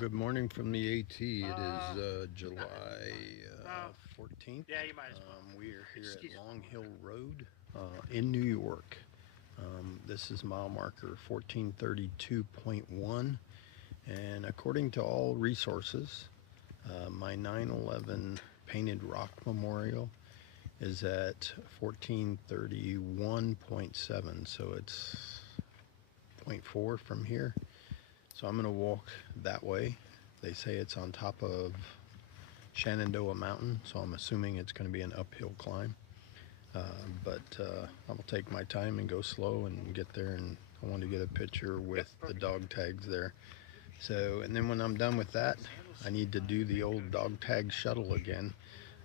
Good morning from the AT. It is July 14th. Yeah, you might as well. We are here at Long Hill Road in New York. This is mile marker 1432.1, and according to all resources, my 9/11 painted rock memorial is at 1431.7, so it's 0.4 from here. So I'm going to walk that way. They say it's on top of Shenandoah Mountain, so I'm assuming it's going to be an uphill climb. But I'll take my time and go slow and get there, and I want to get a picture with the dog tags there. So, and then when I'm done with that, I need to do the old dog tag shuttle again.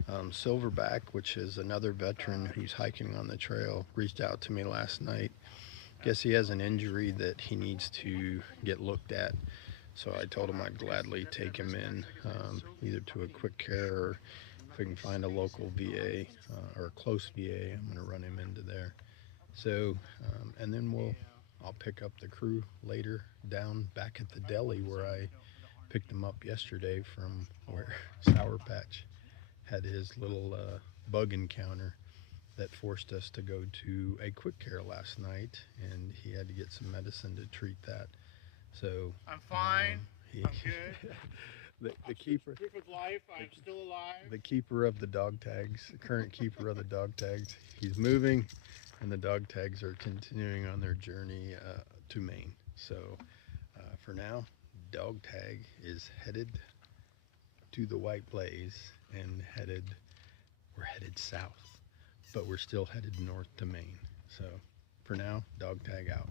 Silverback, which is another veteran who's hiking on the trail, reached out to me last night. Guess he has an injury that he needs to get looked at, so I told him I'd gladly take him in, either to a quick care, or if we can find a local VA or a close VA, I'm going to run him into there. So and then I'll pick up the crew later down back at the deli where I picked him up yesterday from where Sour Patch had his little bug encounter that forced us to go to a quick care last night, and he had to get some medicine to treat that. So I'm fine. I'm good. the keeper, proof of life. I'm still alive. The keeper of the dog tags, the current keeper of the dog tags, he's moving, and the dog tags are continuing on their journey to Maine. So for now, dog tag is headed to the White Blaze, and we're headed south. But we're still headed north to Maine. So for now, dog tag out.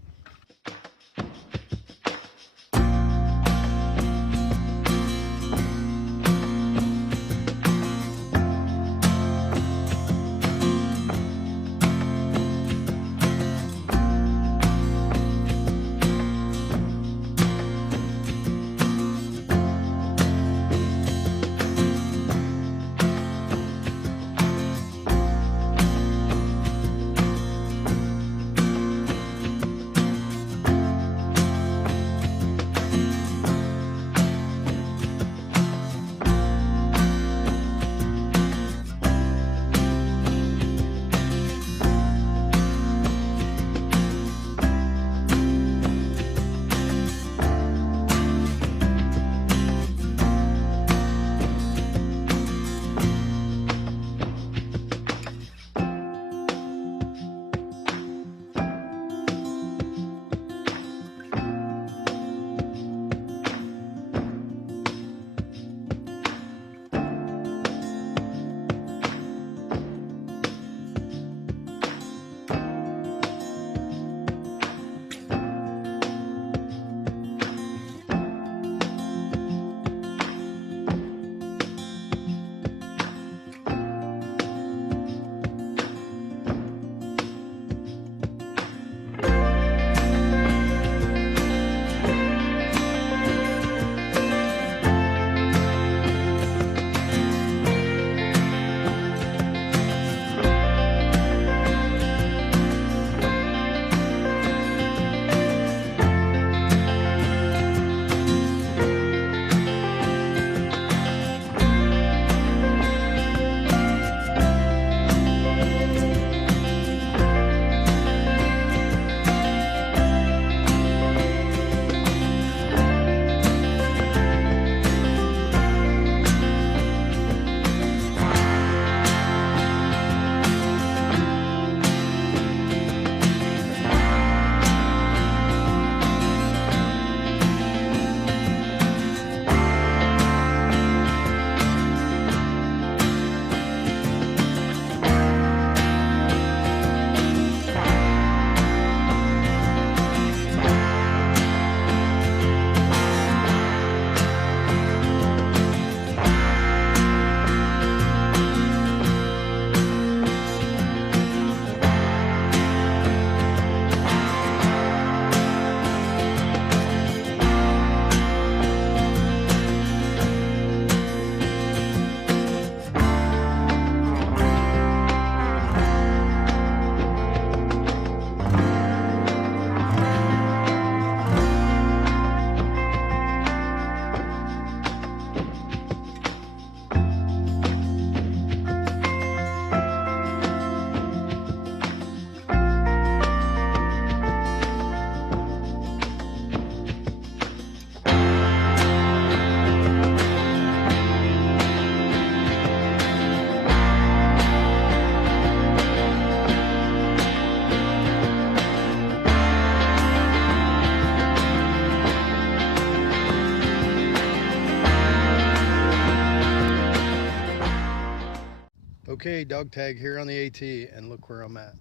Okay, dog tag here on the AT, and look where I'm at.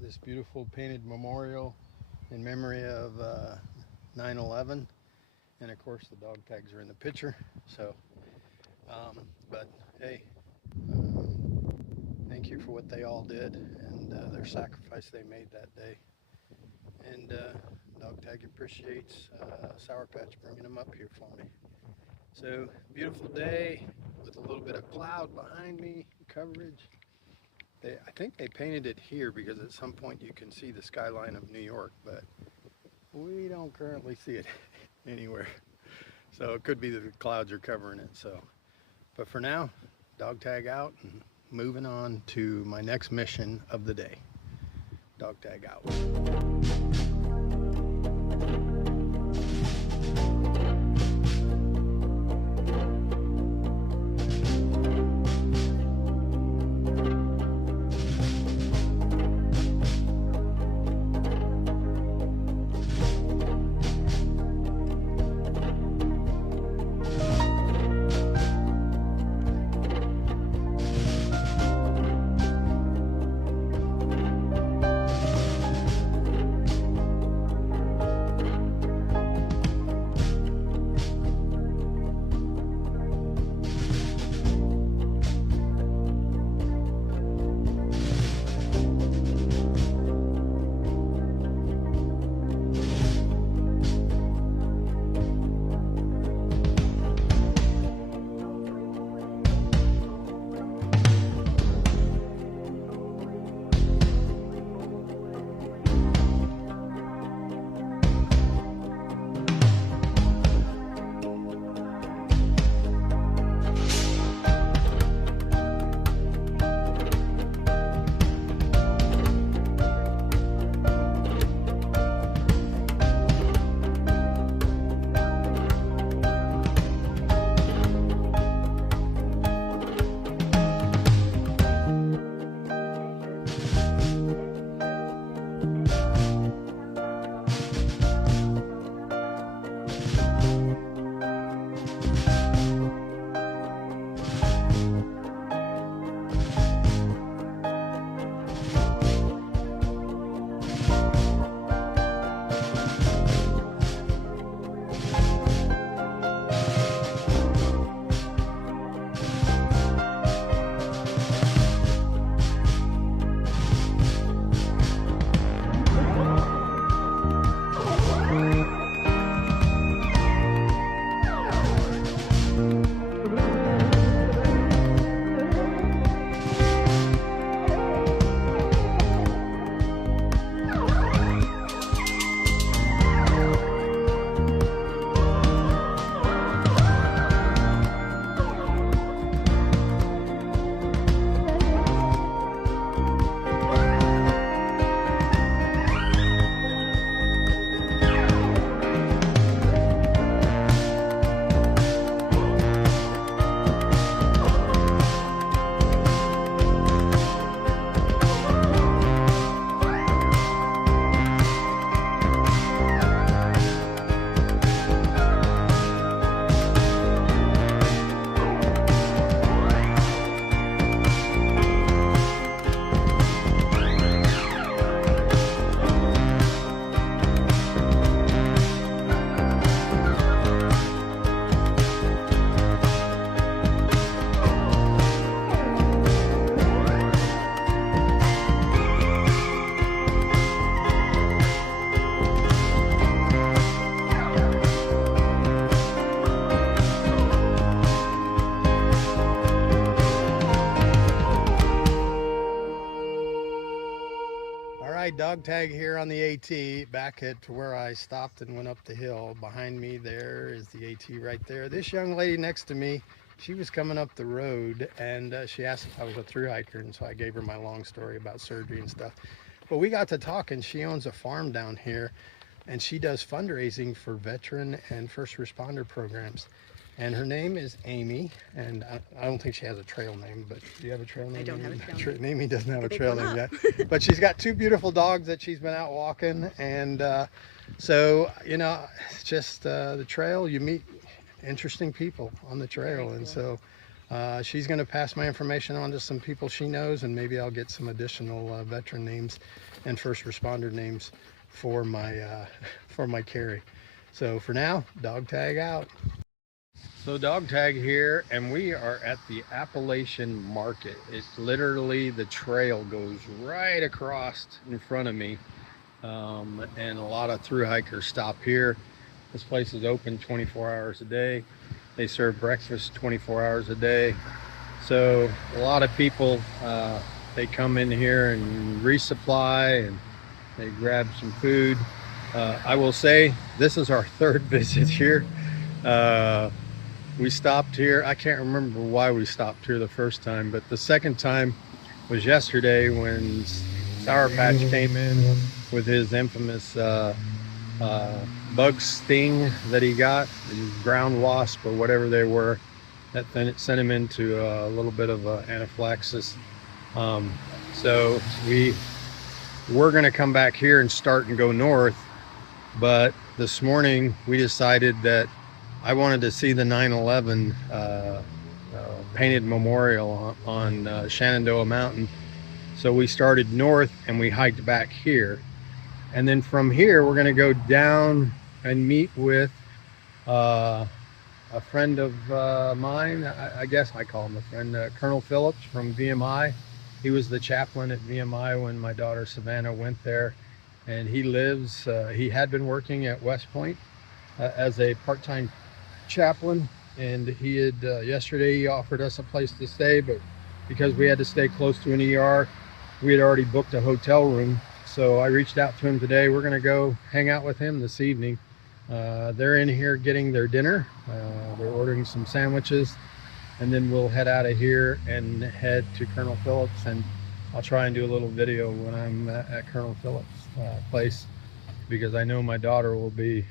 This beautiful painted memorial in memory of 9/11, and of course the dog tags are in the picture. So, but hey, thank you for what they all did and their sacrifice they made that day. And dog tag appreciates Sour Patch bringing them up here for me. So beautiful day with a little bit of cloud behind me, coverage. I think they painted it here because at some point you can see the skyline of New York, but we don't currently see it anywhere. So it could be that the clouds are covering it. So, but for now, dog tag out and moving on to my next mission of the day. Dog tag out. Dog tag here on the AT, back at where I stopped and went up the hill. Behind me there is the AT right there. This young lady next to me, she was coming up the road and she asked if I was a thru hiker, and so I gave her my long story about surgery and stuff. But we got to talking. She owns a farm down here and she does fundraising for veteran and first responder programs. And her name is Amy, and I don't think she has a trail name, but do you have a trail name? I don't have a trail name. Amy doesn't have a trail name yet. But she's got two beautiful dogs that she's been out walking. And so, you know, it's just the trail, you meet interesting people on the trail. And so She's going to pass my information on to some people she knows, and maybe I'll get some additional veteran names and first responder names for my for my carry. So for now, dog tag out. So dog tag here, and we are at the Appalachian Market. It's literally, the trail goes right across in front of me, and a lot of thru hikers stop here. This place is open 24 hours a day. They serve breakfast 24 hours a day. So a lot of people, they come in here and resupply, and they grab some food. I will say this is our third visit here. We stopped here. I can't remember why we stopped here the first time, but the second time was yesterday when Sour Patch came in with his infamous bug sting that he got, the ground wasp or whatever they were, that then it sent him into a little bit of anaphylaxis. So we're going to come back here and start and go north, but this morning we decided that I wanted to see the 9/11 painted memorial on Shenandoah Mountain. So we started north and we hiked back here. And then from here, we're going to go down and meet with a friend of mine. I guess I call him a friend, Colonel Phillips from VMI. He was the chaplain at VMI when my daughter Savannah went there. And he had been working at West Point as a part-time chaplain. And he had, yesterday he offered us a place to stay, but because we had to stay close to an ER, we had already booked a hotel room. So I reached out to him today. We're gonna go hang out with him this evening. They're in here getting their dinner. They're ordering some sandwiches, and then we'll head out of here and head to Colonel Phillips, and I'll try and do a little video when I'm at Colonel Phillips' place, because I know my daughter will be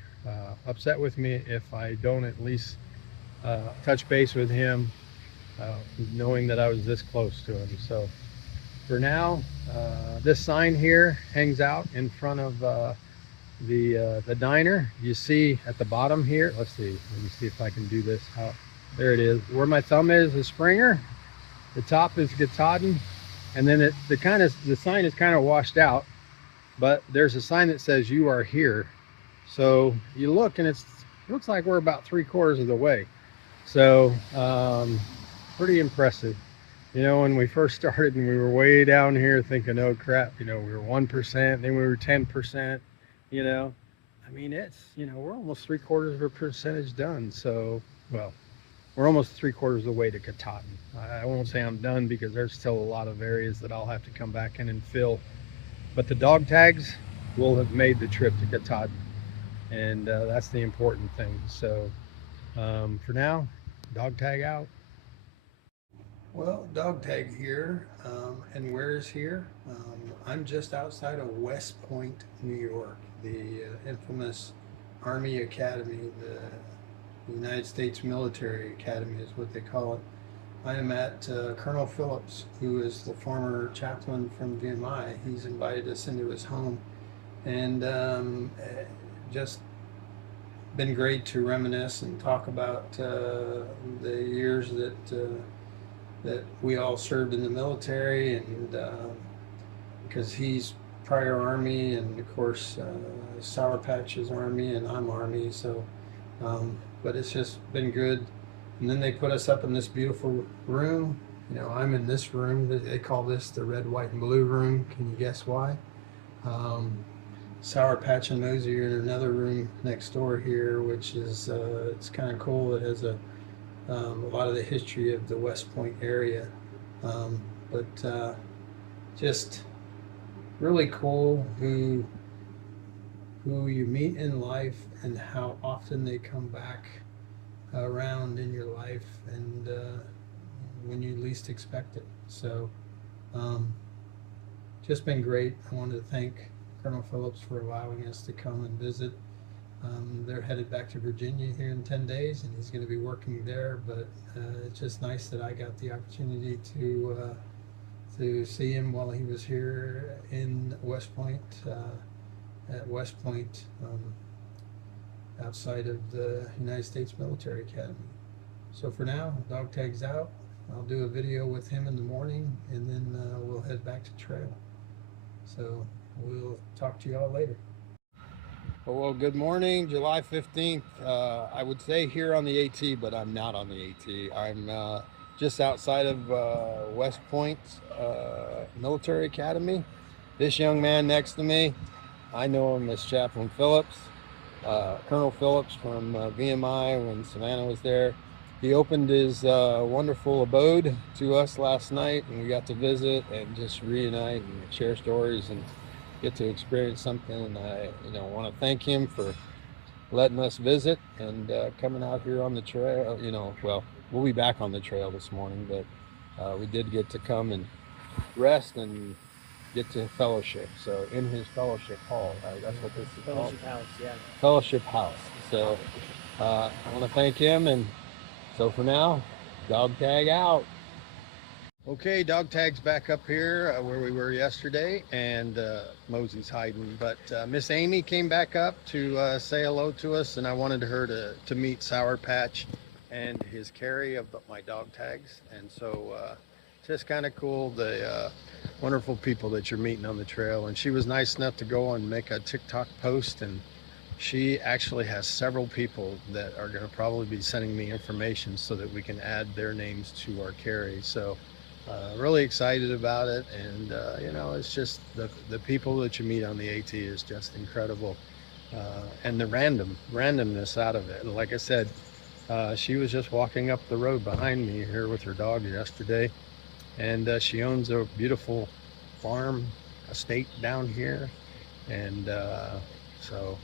upset with me if I don't at least touch base with him, knowing that I was this close to him. So for now, this sign here hangs out in front of the diner. You see at the bottom here, let me see if I can do this. There it is. Where my thumb is Springer, the top is Katahdin, and then the sign is kind of washed out, but there's a sign that says "You are here." So you look, and it looks like we're about 3/4 of the way. So pretty impressive. You know, when we first started and we were way down here thinking, oh crap, we were 1%, then we were 10%, I mean, we're almost 3/4 of a percentage done. So, well, we're almost 3/4 of the way to Katahdin. I won't say I'm done, because there's still a lot of areas that I'll have to come back in and fill, but the dog tags will have made the trip to Katahdin, and that's the important thing. So for now, dog tag out. Well, dog tag here, and where's here? I'm just outside of West Point, New York, the infamous Army Academy, the United States Military Academy is what they call it. I am at Colonel Phillips, who is the former chaplain from VMI. He's invited us into his home, and just been great to reminisce and talk about the years that we all served in the military, and because he's prior Army, and of course Sour Patch is Army, and I'm Army, so but it's just been good. And then they put us up in this beautiful room. I'm in this room. They call this the red, white, and blue room. Can you guess why? Sour Patch and Mosey are in another room next door here, which is it's kind of cool. It has a lot of the history of the West Point area, but just really cool who you meet in life and how often they come back around in your life, and when you least expect it. So just been great. I wanted to thank Colonel Phillips for allowing us to come and visit. They're headed back to Virginia here in 10 days, and he's going to be working there, but it's just nice that I got the opportunity to see him while he was here in West Point, at West Point, outside of the United States Military Academy. So for now, dog tags out, I'll do a video with him in the morning, and then we'll head back to trail. So we'll talk to y'all later. Well, good morning, July 15th. I would say here on the AT, but I'm not on the AT. I'm just outside of West Point Military Academy. This young man next to me, I know him as Chaplain Phillips, Colonel Phillips from VMI when Savannah was there. He opened his wonderful abode to us last night, and we got to visit and just reunite and share stories and get to experience something. And I, want to thank him for letting us visit and coming out here on the trail. Well, we'll be back on the trail this morning, but we did get to come and rest and get to fellowship. So in his fellowship hall, right? That's what this is called. Fellowship House, yeah. Fellowship house. So I want to thank him, and so for now, Dogtag out. Okay, Dogtag's back up here where we were yesterday, and Mosey's hiding. But Miss Amy came back up to say hello to us, and I wanted her to meet Sour Patch and his carry of my dog tags. And so just kind of cool, the wonderful people that you're meeting on the trail. And she was nice enough to go and make a TikTok post, and she actually has several people that are going to probably be sending me information so that we can add their names to our carry. So really excited about it, and it's just the people that you meet on the AT is just incredible, and the randomness out of it. And like I said, she was just walking up the road behind me here with her dog yesterday, and she owns a beautiful farm estate down here, and so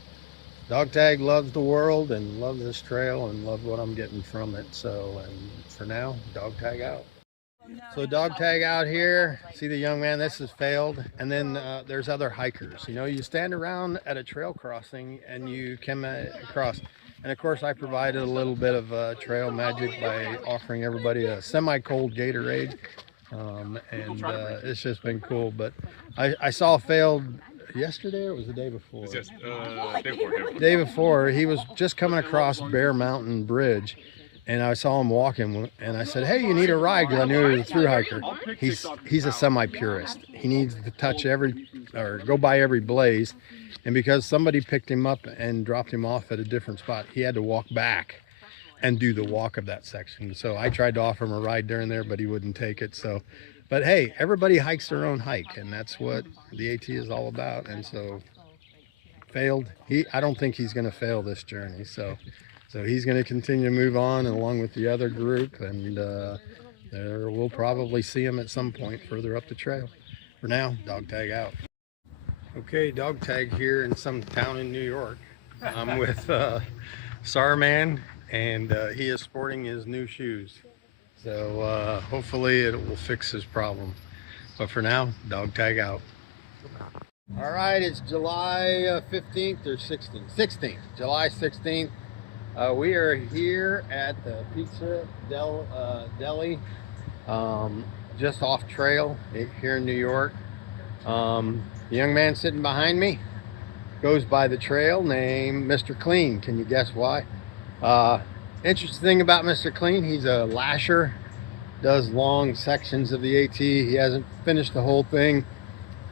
Dogtag loves the world and loves this trail and loves what I'm getting from it. So, and for now, Dogtag out. So Dogtag out here. See the young man, this has failed. And then there's other hikers. You stand around at a trail crossing and you come across. And of course I provided a little bit of trail magic by offering everybody a semi-cold Gatorade. And it's just been cool. But I saw failed yesterday, or was the day before? Day before. He was just coming across Bear Mountain Bridge, and I saw him walking, and I said, "Hey, you need a ride?" Because I knew he was a thru hiker. He's a semi-purist. He needs to touch go by every blaze, and because somebody picked him up and dropped him off at a different spot, he had to walk back and do the walk of that section. So I tried to offer him a ride during there, but he wouldn't take it. So, but hey, everybody hikes their own hike, and that's what the AT is all about. And so failed. I don't think he's going to fail this journey. So he's going to continue to move on along with the other group, and we'll probably see him at some point further up the trail. For now, Dogtag out. Okay, Dogtag here in some town in New York. I'm with Sarman, and he is sporting his new shoes. So hopefully it will fix his problem. But for now, Dogtag out. All right, it's July 15th or 16th? 16th, July 16th. We are here at the Pizza Deli, just off trail here in New York. The young man sitting behind me goes by the trail named Mr. Clean. Can you guess why? Interesting thing about Mr. Clean, he's a lasher, does long sections of the AT. He hasn't finished the whole thing,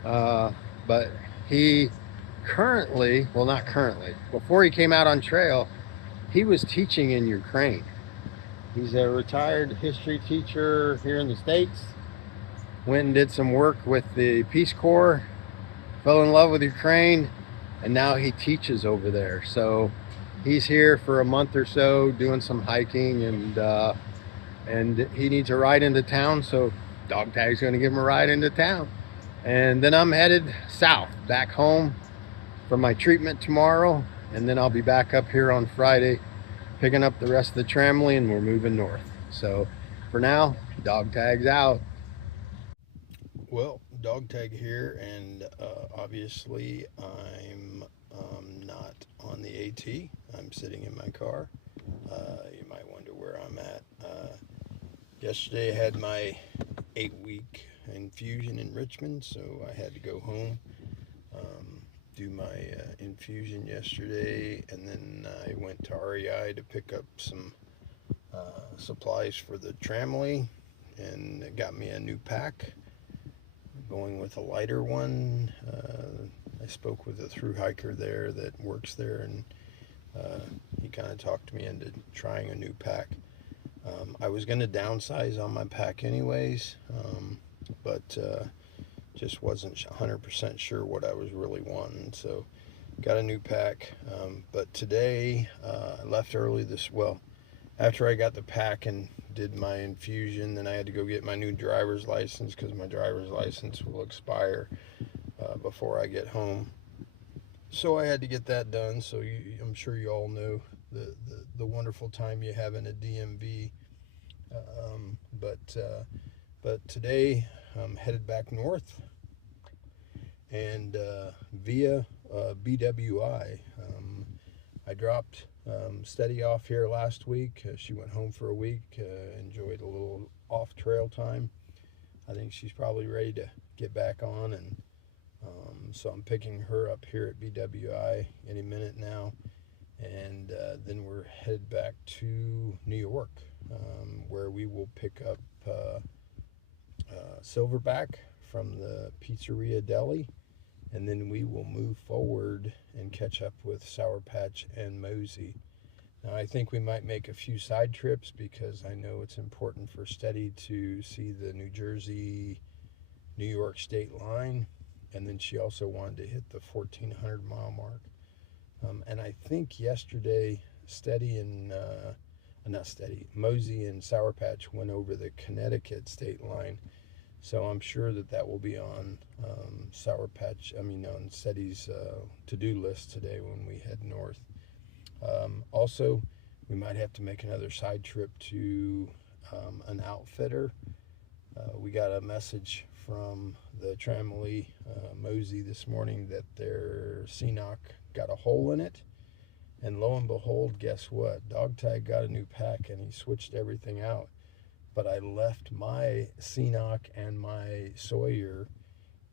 but he currently, well, not currently, before he came out on trail, he was teaching in Ukraine. He's a retired history teacher here in the States. Went and did some work with the Peace Corps, fell in love with Ukraine, and now he teaches over there. So he's here for a month or so doing some hiking, and he needs a ride into town, so Dogtag's going to give him a ride into town. And then I'm headed south, back home for my treatment tomorrow, and then I'll be back up here on Friday picking up the rest of the tramley, and we're moving north. So for now, Dogtag's out. Well, Dogtag here, and obviously I'm not on the AT. I'm sitting in my car. You might wonder where I'm at. Yesterday I had my 8-week infusion in Richmond, so I had to go home, do my infusion yesterday, and then I went to REI to pick up some supplies for the tramley, and it got me a new pack, going with a lighter one. I spoke with a thru hiker there that works there, and he kind of talked me into trying a new pack. I was going to downsize on my pack anyways, but just wasn't 100% sure what I was really wanting, so got a new pack. But today I left early after I got the pack and did my infusion, then I had to go get my new driver's license because my driver's license will expire before I get home. So I had to get that done. So I'm sure you all know the wonderful time you have in a DMV. But today I'm headed back north, and via BWI. I dropped Steady off here last week. She went home for a week, enjoyed a little off-trail time. I think she's probably ready to get back on, and so I'm picking her up here at BWI any minute now, and then we're headed back to New York, where we will pick up Silverback from the Pizzeria Deli, and then we will move forward and catch up with Sour Patch and Mosey. Now, I think we might make a few side trips because I know it's important for Steady to see the New Jersey-New York state line, and then she also wanted to hit the 1,400-mile mark. And I think yesterday, Mosey and Sour Patch went over the Connecticut state line. So I'm sure that will be on on Steady's to-do list today when we head north. Also, we might have to make another side trip to an outfitter. We got a message from the Tramley Mosey this morning that their CNOC got a hole in it. And lo and behold, guess what? Dogtag got a new pack and he switched everything out. But I left my CNOC and my Sawyer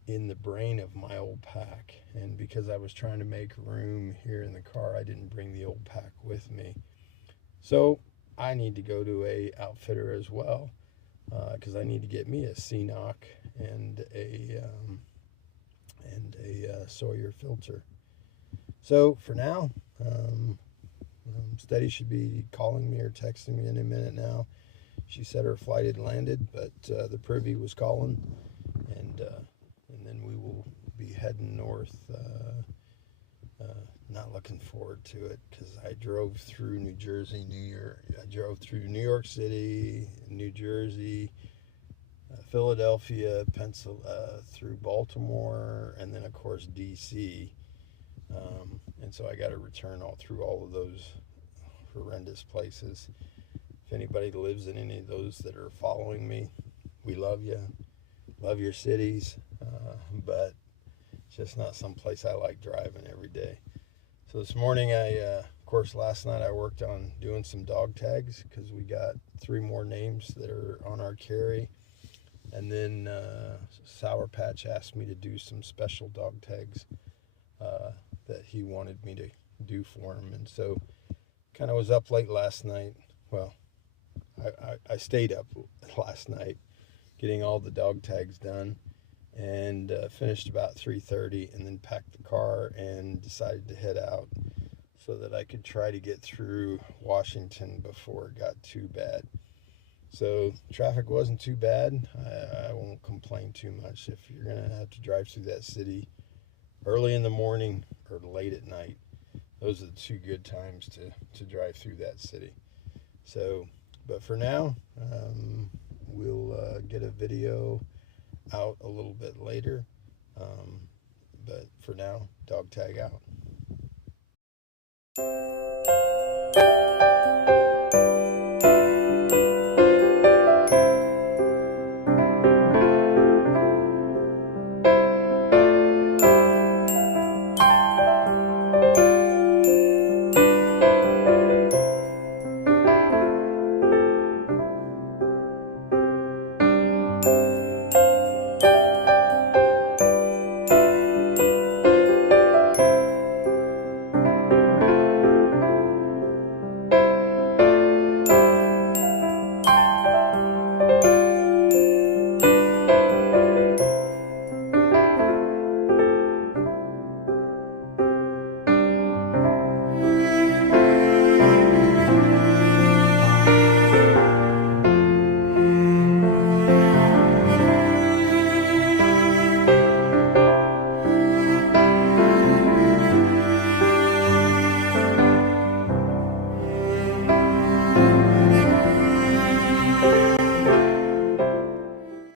in the brain of my old pack. And because I was trying to make room here in the car, I didn't bring the old pack with me. So I need to go to a outfitter as well, because I need to get me a CNOC and a Sawyer filter. So for now, Steady should be calling me or texting me any minute now. She said her flight had landed, but the Privy was calling, and then we will be heading north. Not looking forward to it because I drove through New Jersey, I drove through New York City, New Jersey, Philadelphia, through Baltimore, and then of course DC. And so I got to return through all of those horrendous places. If anybody lives in any of those that are following me, we love you, love your cities, but it's just not someplace I like driving every day. So this morning, of course, last night I worked on doing some dog tags because we got 3 more names that are on our carry. And then Sour Patch asked me to do some special dog tags that he wanted me to do for him. And so kind of was up late last night. Well, I stayed up last night getting all the dog tags done, and finished about 3:30, and then packed the car and decided to head out so that I could try to get through Washington before it got too bad. So traffic wasn't too bad. I won't complain too much. If you're going to have to drive through that city early in the morning or late at night, those are the 2 good times to drive through that city. So, but for now, we'll get a video out a little bit later. But for now, dog tag out.